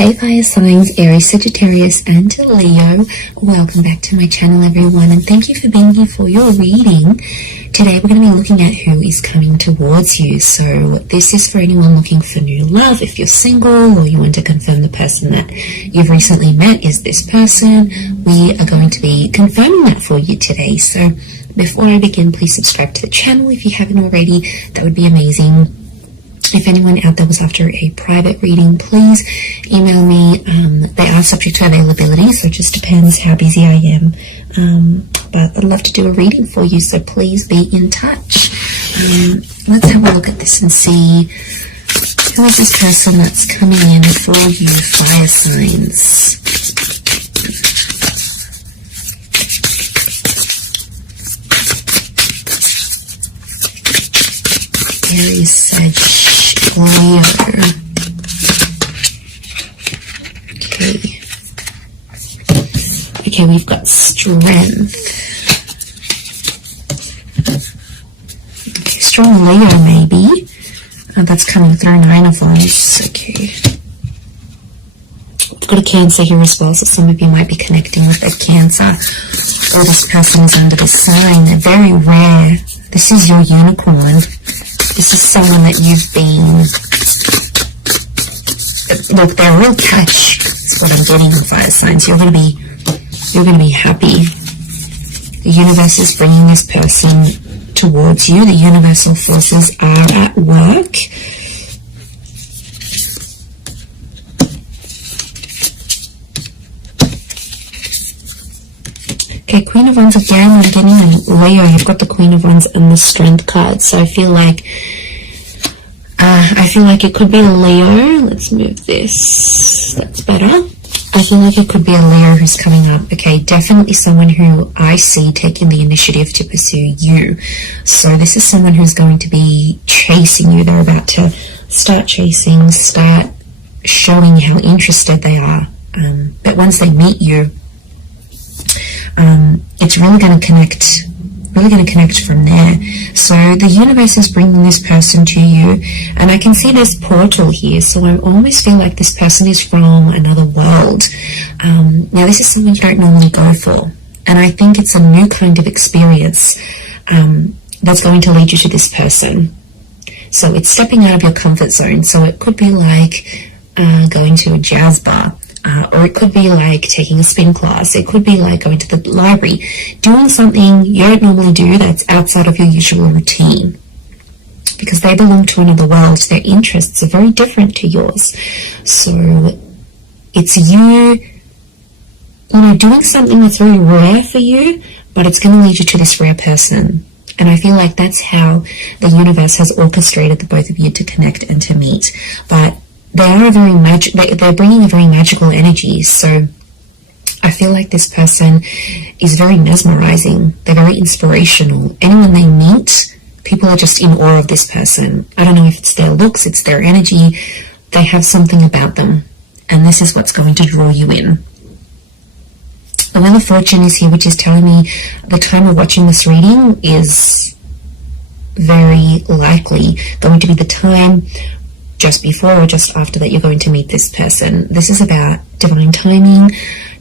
Hey fire signs, Aries, Sagittarius and Leo, welcome back to my channel everyone, and thank you for being here for your reading. Today we're going to be looking at who is coming towards you. So this is for anyone looking for new love. If you're single or you want to confirm the person that you've recently met is this person, we are going to be confirming that for you today. So before I begin, please subscribe to the channel if you haven't already. That would be amazing. If anyone out there was after a private reading, please email me. They are subject to availability, so it just depends how busy I am. But I'd love to do a reading for you, so please be in touch. Let's have a look at this and see who is this person that's coming in for you, fire signs. Aries, Sag, Leo. Okay, we've got strength. Okay, strong Leo maybe. That's coming through, 9 of Wands. Okay. We've got a Cancer here as well, so some of you might be connecting with a Cancer. Or this person is under this sign. They're very rare. This is your unicorn. This is someone that you've been, look, they're a real catch. That's what I'm getting on fire signs. You're going to be happy. The universe is bringing this person towards you. The universal forces are at work. Okay, Queen of Wands again. I'm getting Leo. You've got the Queen of Wands and the Strength card. So I feel like it could be a Leo. Let's move this. That's better. I feel like it could be a Leo who's coming up. Okay, definitely someone who I see taking the initiative to pursue you. So this is someone who's going to be chasing you. They're about to start chasing, start showing how interested they are. But once they meet you, it's really going to connect from there. So the universe is bringing this person to you, and I can see this portal here, so I almost feel like this person is from another world. Now this is something you don't normally go for, and I think it's a new kind of experience that's going to lead you to this person. So it's stepping out of your comfort zone. So it could be like going to a jazz bar. Or it could be like taking a spin class. It could be like going to the library, doing something you don't normally do that's outside of your usual routine, because they belong to another world. Their interests are very different to yours. So it's you doing something that's very rare for you, but it's going to lead you to this rare person. And I feel like that's how the universe has orchestrated the both of you to connect and to meet. But they are they're bringing a very magical energy. So I feel like this person is very mesmerizing. They're very inspirational. Anyone they meet, people are just in awe of this person. I don't know if it's their looks, it's their energy. They have something about them, and this is what's going to draw you in. The Wheel of Fortune is here, which is telling me the time of watching this reading is very likely going to be the time just before or just after that you're going to meet this person. This is about divine timing,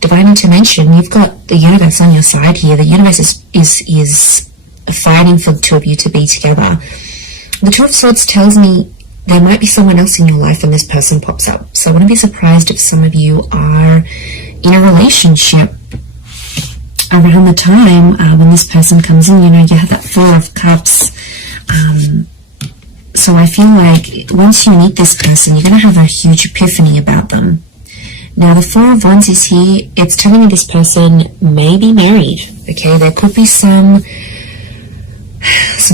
divine intervention. You've got the universe on your side here. The universe is fighting for the two of you to be together. The Two of Swords tells me there might be someone else in your life and this person pops up. So I wouldn't be surprised if some of you are in a relationship around the time when this person comes in. You have that Four of Cups. So I feel like once you meet this person, you're going to have a huge epiphany about them. Now, the Four of Wands is here. It's telling me this person may be married. Okay, there could be some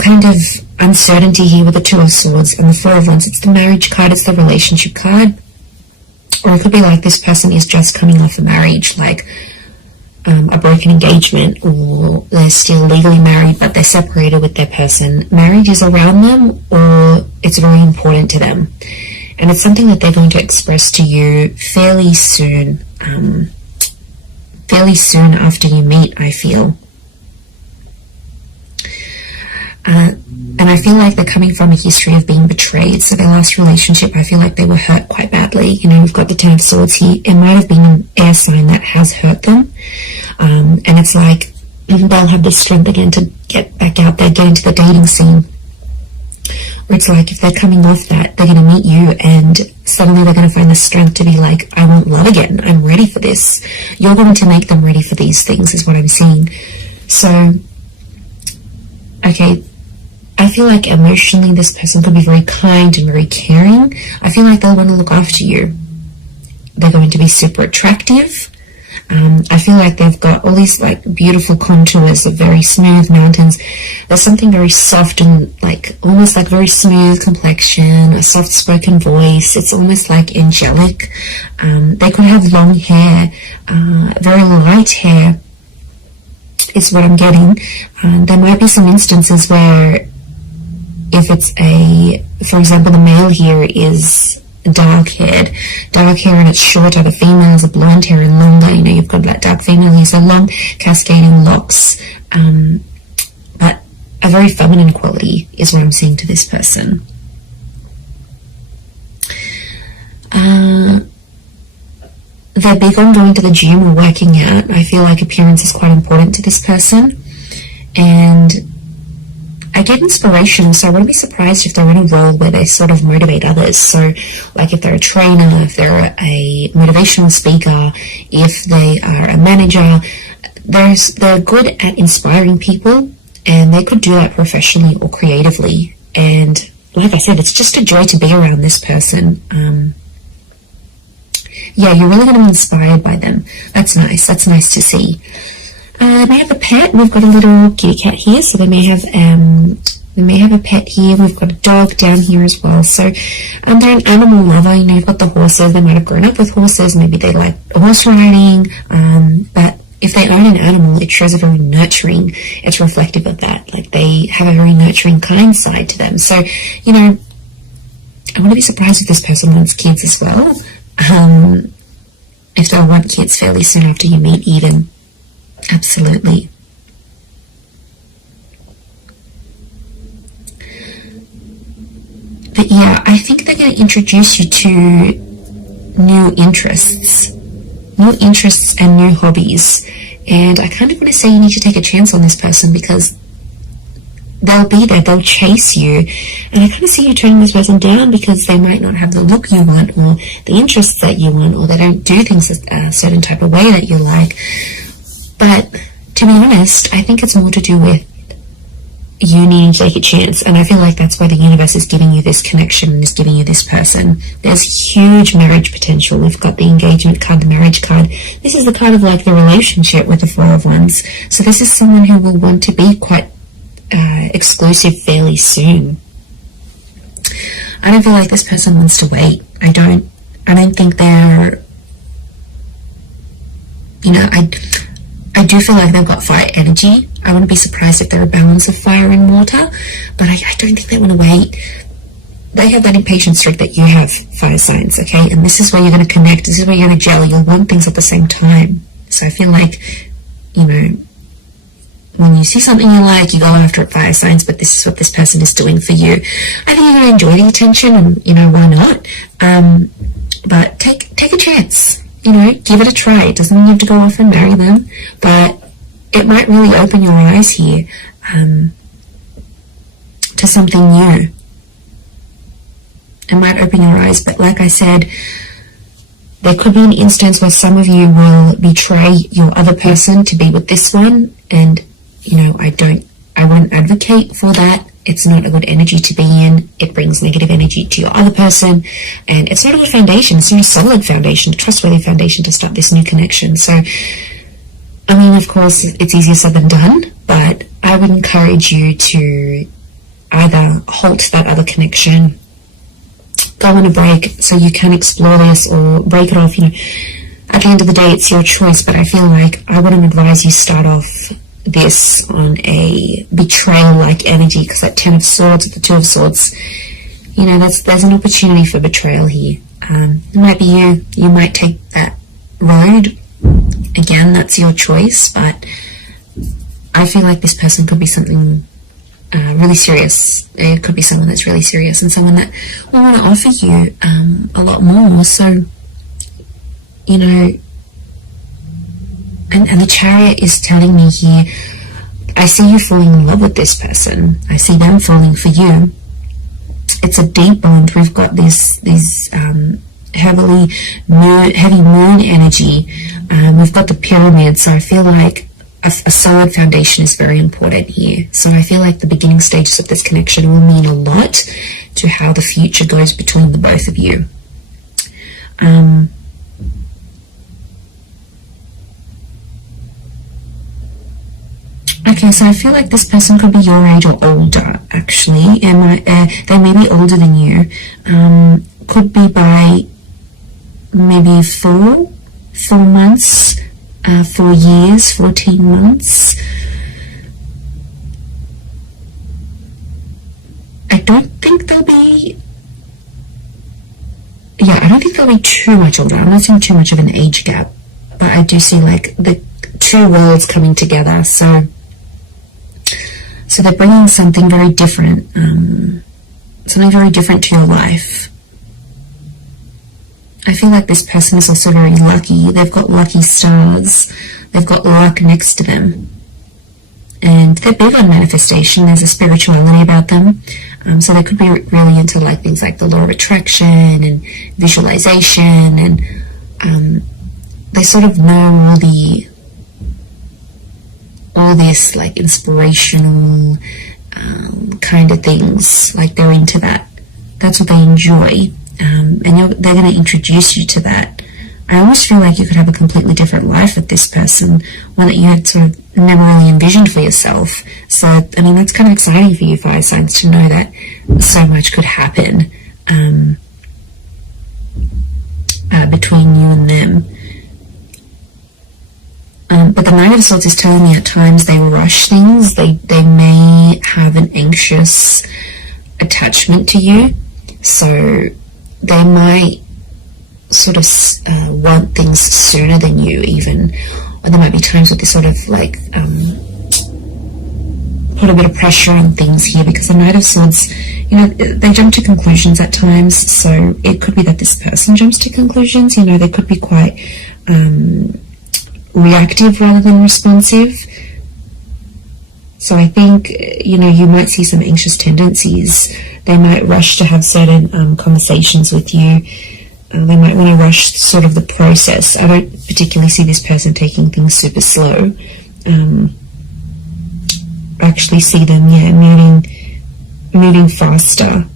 kind of uncertainty here with the Two of Swords and the Four of Wands. It's the marriage card. It's the relationship card. Or it could be like this person is just coming off a marriage, like a broken engagement, or they're still legally married but they're separated with their person. Marriage is around them, or it's very important to them, and it's something that they're going to express to you fairly soon after you meet, I feel. And I feel like they're coming from a history of being betrayed. So their last relationship, I feel like they were hurt quite badly. You know, we've got the Ten of Swords here. It might have been an air sign that has hurt them. And it's like they'll have the strength again to get back out there, get into the dating scene. Or it's like if they're coming off that, they're going to meet you and suddenly they're going to find the strength to be like, I want love again. I'm ready for this. You're going to make them ready for these things is what I'm seeing. So, okay, I feel like emotionally this person could be very kind and very caring. I feel like they'll want to look after you. They're going to be super attractive. I feel like they've got all these like beautiful contours of very smooth mountains. There's something very soft and like almost like very smooth complexion, a soft spoken voice. It's almost like angelic. They could have long hair, very light hair is what I'm getting. There might be some instances where if it's for example, the male here is dark hair and it's shorter, the females are blonde hair and longer. You know, you've got that dark female here, so long cascading locks, but a very feminine quality is what I'm seeing to this person. They're big on going to the gym or working out. I feel like appearance is quite important to this person, and I get inspiration, so I wouldn't be surprised if they're in a role where they sort of motivate others. So like if they're a trainer, if they're a motivational speaker, if they are a manager, they're good at inspiring people, and they could do that professionally or creatively. And like I said, it's just a joy to be around this person. Yeah, you're really going to be inspired by them. That's nice. That's nice to see. They may have a pet. We've got a little kitty cat here, so they may have a pet here. We've got a dog down here as well. So they're an animal lover. You know, you've got the horses. They might have grown up with horses. Maybe they like horse riding. But if they own an animal, it shows a very nurturing. It's reflective of that. Like they have a very nurturing, kind side to them. So, you know, I wouldn't be surprised if this person wants kids as well. If they'll want kids fairly soon after you meet, even. Absolutely. But yeah, I think they're going to introduce you to new interests and new hobbies. And I kind of want to say you need to take a chance on this person, because they'll be there, they'll chase you. And I kind of see you turning this person down because they might not have the look you want or the interests that you want, or they don't do things a certain type of way that you like. But to be honest, I think it's more to do with you needing to take a chance. And I feel like that's why the universe is giving you this connection and is giving you this person. There's huge marriage potential. We've got the engagement card, the marriage card. This is the card of like the relationship with the Four of Wands. So this is someone who will want to be quite exclusive fairly soon. I don't feel like this person wants to wait. I don't think they're, you know, I do feel like they've got fire energy. I wouldn't be surprised if they're a balance of fire and water, but I don't think they want to wait. They have that impatient streak that you have, fire signs, okay? And this is where you're going to connect. This is where you're going to gel. You'll want things at the same time. So I feel like, you know, when you see something you like, you go after it, fire signs, but this is what this person is doing for you. I think you're going to enjoy the attention, and, you know, why not? But take a chance. You know, give it a try. It doesn't mean you have to go off and marry them, but it might really open your eyes here to something new. It might open your eyes, but like I said, there could be an instance where some of you will betray your other person to be with this one, and, you know, I wouldn't advocate for that. It's not a good energy to be in. It brings negative energy to your other person, and it's not a good foundation. It's not a solid foundation, a trustworthy foundation to start this new connection. So, I mean, of course, it's easier said than done, but I would encourage you to either halt that other connection, go on a break so you can explore this, or break it off. You know, at the end of the day, it's your choice, but I feel like I wouldn't advise you start off this on a betrayal-like energy, because that Ten of Swords with the Two of Swords, you know, there's an opportunity for betrayal here. It might be you might take that road. Again, that's your choice, but I feel like this person could be something really serious. It could be someone that's really serious and someone that will want to offer you a lot more. So, you know, and the Chariot is telling me here, I see you falling in love with this person. I see them falling for you. It's a deep bond. We've got this heavy moon energy. We've got the pyramid, so I feel like a solid foundation is very important here. So I feel like the beginning stages of this connection will mean a lot to how the future goes between the both of you. Okay, so I feel like this person could be your age or older, actually. They may be older than you. Could be by maybe 4 months, 4 years, 14 months. I don't think they'll be too much older. I'm not seeing too much of an age gap, but I do see like the two worlds coming together. So they're bringing something very different, to your life. I feel like this person is also very lucky. They've got lucky stars. They've got luck next to them. And they're big on manifestation. There's a spirituality about them. So they could be really into like things like the law of attraction and visualization. And they sort of know all this like inspirational kind of things. Like they're into that. That's what they enjoy. And they're going to introduce you to that. I almost feel like you could have a completely different life with this person, one that you had sort of never really envisioned for yourself. So, I mean, that's kind of exciting for you fire signs to know that so much could happen between you and them. But the Knight of Swords is telling me at times they rush things. They may have an anxious attachment to you. So they might sort of want things sooner than you even. Or there might be times where they sort of like put a bit of pressure on things here, because the Knight of Swords, you know, they jump to conclusions at times. So it could be that this person jumps to conclusions. You know, they could be quite reactive rather than responsive. So I think, you know, you might see some anxious tendencies. They might rush to have certain conversations with you. They might want to rush sort of the process. I don't particularly see this person taking things super slow. I actually see them, moving faster.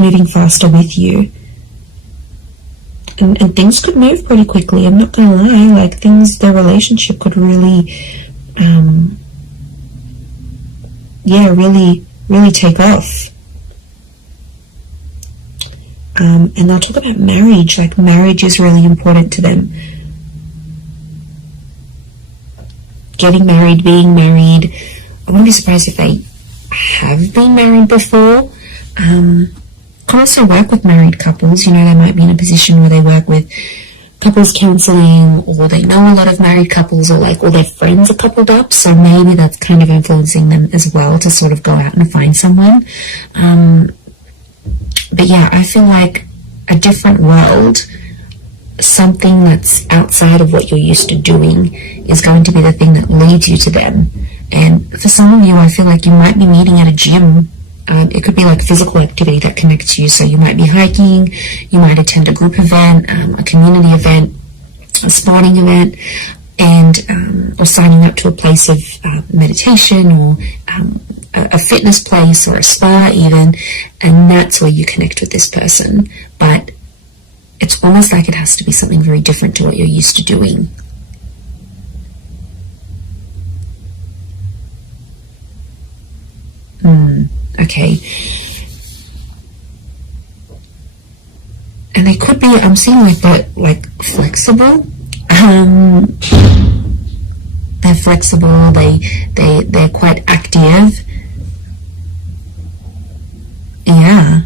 Moving faster with you. And things could move pretty quickly. I'm not gonna lie, like their relationship could really really take off. And they'll talk about marriage, like marriage is really important to them. Getting married, being married. I wouldn't be surprised if they have been married before. Can also work with married couples. You know, they might be in a position where they work with couples counseling, or they know a lot of married couples, or like all their friends are coupled up, so maybe that's kind of influencing them as well to sort of go out and find someone. But yeah, I feel like a different world, something that's outside of what you're used to doing, is going to be the thing that leads you to them. And for some of you, I feel like you might be meeting at a gym. It could be like physical activity that connects you. So you might be hiking, you might attend a group event, a community event, a sporting event, and or signing up to a place of meditation, or a fitness place, or a spa even, and that's where you connect with this person. But it's almost like it has to be something very different to what you're used to doing. Okay. And they could be, I'm seeing like flexible. They're flexible, they're quite active. Yeah.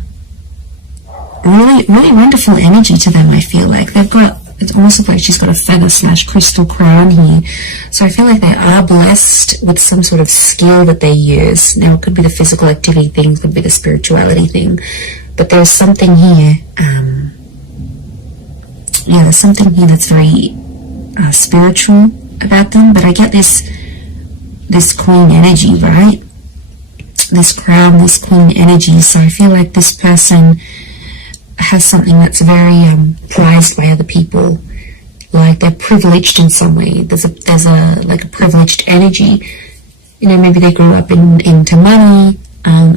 Really, really wonderful energy to them, I feel like. They've got it's almost like she's got a feather / crystal crown here. So I feel like they are blessed with some sort of skill that they use. Now, it could be the physical activity thing, it could be the spirituality thing, but there's something here, yeah, there's something here that's very spiritual about them. But I get this queen energy, right? This crown, this queen energy. So I feel like this person has something that's very prized by other people, like they're privileged in some way. There's a like a privileged energy. You know, maybe they grew up into money,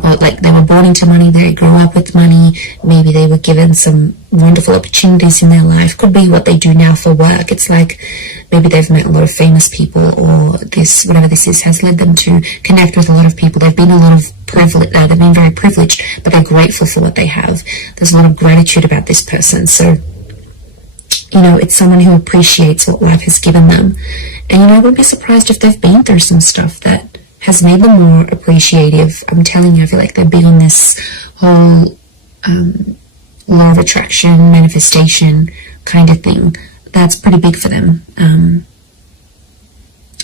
or like they were born into money, they grew up with money, maybe they were given some wonderful opportunities in their life. Could be what they do now for work. It's like maybe they've met a lot of famous people, or this, whatever this is, has led them to connect with a lot of people. They've been a lot of privilege, they've been very privileged, but they're grateful for what they have. There's a lot of gratitude about this person. So, you know, it's someone who appreciates what life has given them. And, you know, I wouldn't be surprised if they've been through some stuff that has made them more appreciative. I'm telling you, I feel like they're big on this whole law of attraction, manifestation kind of thing. That's pretty big for them.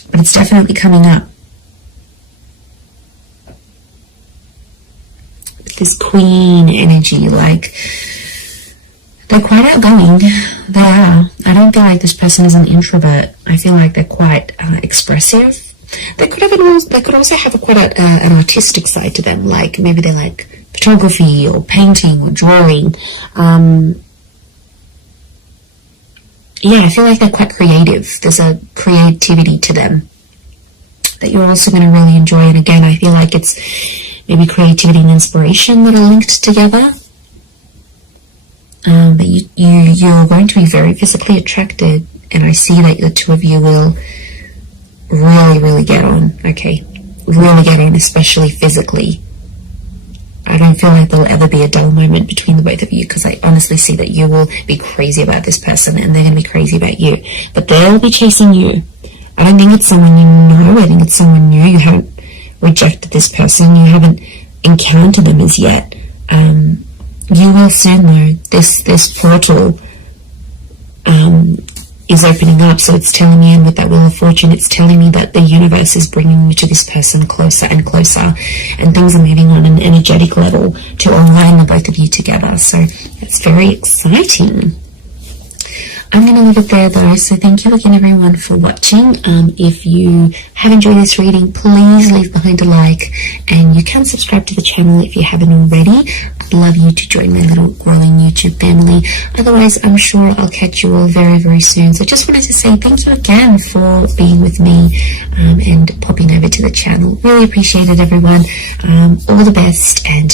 But it's definitely coming up. This queen energy, like, they're quite outgoing. They are. I don't feel like this person is an introvert. I feel like they're quite expressive. They could also have quite an artistic side to them. Like maybe they like photography or painting or drawing. Yeah, I feel like they're quite creative. There's a creativity to them that you're also going to really enjoy. And again, I feel like it's maybe creativity and inspiration that are linked together. But you're going to be very physically attracted, and I see that the two of you will really get on. Okay, really get on, especially physically. I don't feel like there'll ever be a dull moment between the both of you, because I honestly see that you will be crazy about this person and they're going to be crazy about you, but they'll be chasing you. I don't think it's someone you know. I think it's someone new. You haven't rejected this person. You haven't encountered them as yet. You will soon know. This portal is opening up, so it's telling me, and with that Wheel of Fortune, it's telling me that the universe is bringing you to this person closer and closer, and things are moving on an energetic level to align the both of you together. So it's very exciting. I'm going to leave it there though, so thank you again everyone for watching. If you have enjoyed this reading, please leave behind a like, and you can subscribe to the channel if you haven't already. I'd love you to join my little growing YouTube family. Otherwise, I'm sure I'll catch you all very soon. So just wanted to say thank you again for being with me and popping over to the channel. Really appreciate it, everyone. All the best, and